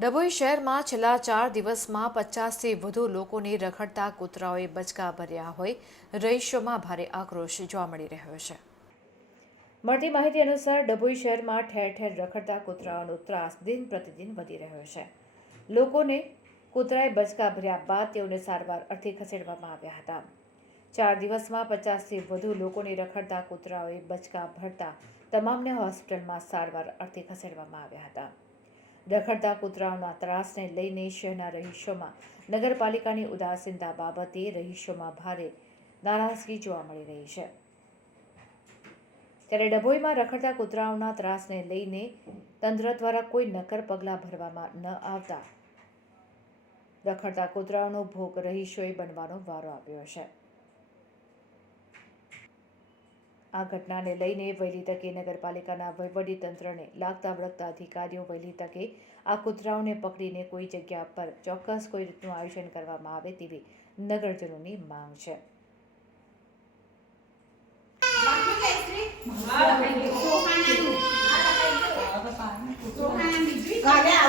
ડભોઈ શહેરમાં છેલ્લા ચાર દિવસમાં પચાસથી વધુ લોકોને રખડતા કૂતરાઓએ બચકા ભર્યા હોય, રહીશોમાં ભારે આક્રોશ જોવા મળી રહ્યો છે. મળતી માહિતી અનુસાર ડભોઈ શહેરમાં ઠેર ઠેર રખડતા કૂતરાઓનો ત્રાસ દિન પ્રતિદિન વધી રહ્યો છે. લોકોને કૂતરાએ બચકા ભર્યા બાદ તેઓને સારવાર અર્થે ખસેડવામાં આવ્યા હતા. ચાર દિવસમાં પચાસથી વધુ લોકોને રખડતા કૂતરાઓએ બચકા ભરતા તમામને હોસ્પિટલમાં સારવાર અર્થે ખસેડવામાં આવ્યા હતા. રખડતા કૂતરાઓના ત્રાસને લઈને શહેરના રહીશોમાં, નગરપાલિકાની ઉદાસીનતા બાબતે રહીશોમાં ભારે નારાજગી જોવા મળી રહી છે. ત્યારે ડભોઈમાં રખડતા કૂતરાઓના ત્રાસને લઈને તંત્ર દ્વારા કોઈ નક્કર પગલાં ભરવામાં ન આવતા રખડતા કૂતરાઓનો ભોગ રહીશોએ બનવાનો વારો આવ્યો છે. આ ઘટનાને લઈને વહેલી તકે નગરપાલિકાના વહીવટી તંત્રને લાગતા વળગતા અધિકારીઓ વહેલી તકે આ કૂતરાઓને પકડીને કોઈ જગ્યા પર ચોક્કસ કોઈ રીતનું આયોજન કરવામાં આવે તેવી નગરજનોની માંગ છે. કૂતરા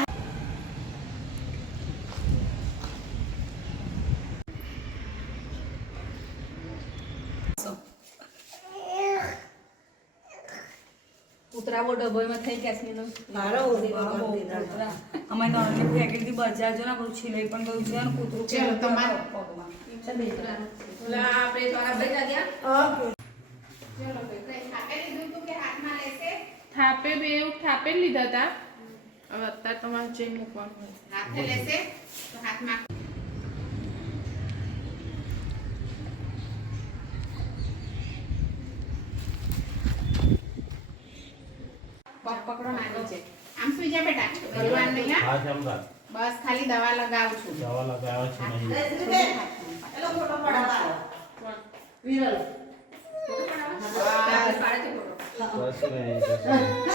બહુ ડભોઈમાં થઈ ગયા છે મારો ઓળીમાં બહુ કરી દીધા. કૂતરા. અમે નોર્મલી ફેંકીથી બચાવજો ને બહુ છીલાઈ પણ ગયું છે અને કૂતરું છે તમારો પગમાં. ઓલા આપણે થોડા ભેગા થયા? થાપે બે એવું થાપે જ લીધા હતા હવે અત્યારે તમારે જઈ મૂકવાનું હાથે લેશે તો હાથમાં પગ પકડો નાનો છે આમ સુઈ જા બેટા ભગવાન નહીં હા? હા બસ ખાલી દવા લગાવું છું. દવા લગાવ છે નહીં. બસ. બસ નહીં.